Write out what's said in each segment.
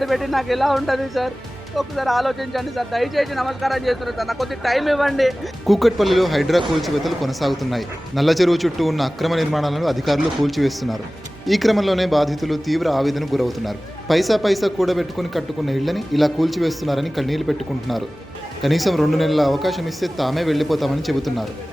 పెట్టి నాకు ఎలా ఉంటుంది సార్? ఒకసారి ఆలోచించండి సార్. దయచేసి నమస్కారం చేస్తున్నారు సార్. నాకు టైం ఇవ్వండి. కూకట్పల్లిలో హైడ్రా కూల్చివేతలు కొనసాగుతున్నాయి. నల్ల చెరువు చుట్టూ ఉన్న అక్రమ నిర్మాణాలను అధికారులు కూల్చివేస్తున్నారు. ఈ క్రమంలోనే బాధితులు తీవ్ర ఆవేదనకు గురవుతున్నారు. పైసా పైసా కూడబెట్టుకుని కట్టుకున్న ఇళ్ళని ఇలా కూల్చివేస్తున్నారని కన్నీళ్ళు పెట్టుకుంటున్నారు. కనీసం రెండు నెలల అవకాశం ఇస్తే తామే వెళ్ళిపోతామని చెబుతున్నారు.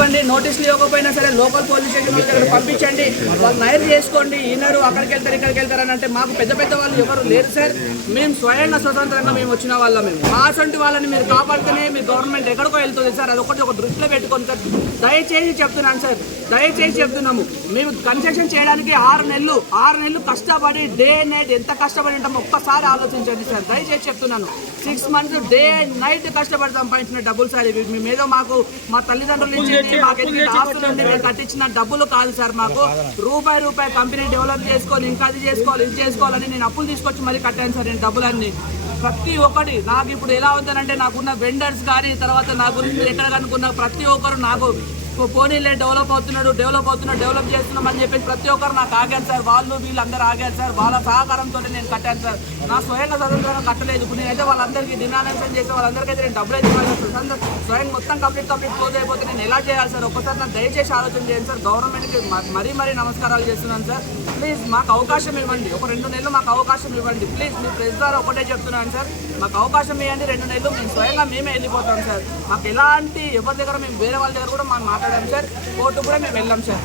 ఇవ్వండి నోటీసులు ఇవ్వకపోయినా సరే లోకల్ పోలీస్ స్టేషన్ దగ్గర పంపించండి. వాళ్ళు నైర్ చేసుకోండి ఈనరు అక్కడికి వెళ్తారు ఇక్కడికి వెళ్తారు అని అంటే మాకు పెద్ద పెద్ద వాళ్ళు ఎవరు లేరు సార్. మేము స్వయంగా స్వతంత్రంగా మేము వచ్చిన వాళ్ళం మేము. మా సొంటి వాళ్ళని మీరు కాపాడితేనే మీ గవర్నమెంట్ ఎక్కడికో వెళ్తుంది సార్. అది ఒకటి ఒక దృష్టిలో పెట్టుకోండి సార్. దయచేసి చెప్తున్నాను సార్. దయచేసి చెప్తున్నాము. మేము కన్స్ట్రక్షన్ చేయడానికి ఆరు నెలలు ఆరు నెలలు కష్టపడి డే నైట్ ఎంత కష్టపడి ఉంటామో ఒక్కసారి ఆలోచించండి సార్. దయచేసి చెప్తున్నాను. సిక్స్ మంత్స్ డే నైట్ కష్టపడి సంపాదించిన డబ్బులు సార్ ఇవి మేము మాకు మా తల్లిదండ్రుల నుంచి మాకు కట్టించిన డబ్బులు కాదు సార్ మాకు. రూపాయి రూపాయి కంపెనీ డెవలప్ చేసుకోవాలి ఇంకా అది చేసుకోవాలి ఇది చేసుకోవాలని నేను అప్పులు తీసుకొచ్చి మరీ కట్టాను సార్ నేను డబ్బులన్నీ. ప్రతి ఒక్కటి నాకు ఇప్పుడు ఎలా ఉందనంటే నాకున్న వెండర్స్ కానీ తర్వాత నా గురించి ఎక్కడ కనుక్కున్న ప్రతి ఒక్కరు నాకు పోనీలే డెవలప్ అవుతున్నాడు డెవలప్ అవుతున్నాడు డెవలప్ చేస్తున్నాం అని చెప్పేసి ప్రతి ఒక్కరు నాకు ఆగారు సార్. వాళ్ళు వీళ్ళందరూ ఆగారు సార్. వాళ్ళ సహకారంతో నేను కట్టాను సార్. నా స్వయంగా స్వతంత్రంగా కట్టలేదు. ఇప్పుడు నేనైతే వాళ్ళందరికీ డినానేషన్ చేసే వాళ్ళందరికీ నేను డబ్బులు అయితే ఇవ్వాలి సార్. స్వయం మొత్తం కంప్లీట్ కంప్లీట్ క్లోజ్ అయిపోతే నేను ఎలా చేయాలి సార్? ఒక్కసారి నాకు దయచేసి ఆలోచన చేయండి సార్. గవర్నమెంట్కి మరీ మరీ నమస్కారాలు చేస్తున్నాను సార్. ప్లీజ్ మాకు అవకాశం ఇవ్వండి. ఒక రెండు నెలలు మాకు అవకాశం ఇవ్వండి. ప్లీజ్ మీ ప్రెస్ ద్వారా ఒకటే చెప్తున్నాను సార్. మాకు అవకాశం ఇవ్వండి. రెండు నెలలు మేము స్వయంగా మేమే వెళ్ళిపోతాం సార్. మాకు ఎలాంటి ఎవరి దగ్గర మేము వేరే వాళ్ళ దగ్గర కూడా మా మాట్లాడాం సార్. కోర్టు కూడా మేము వెళ్ళాం సార్.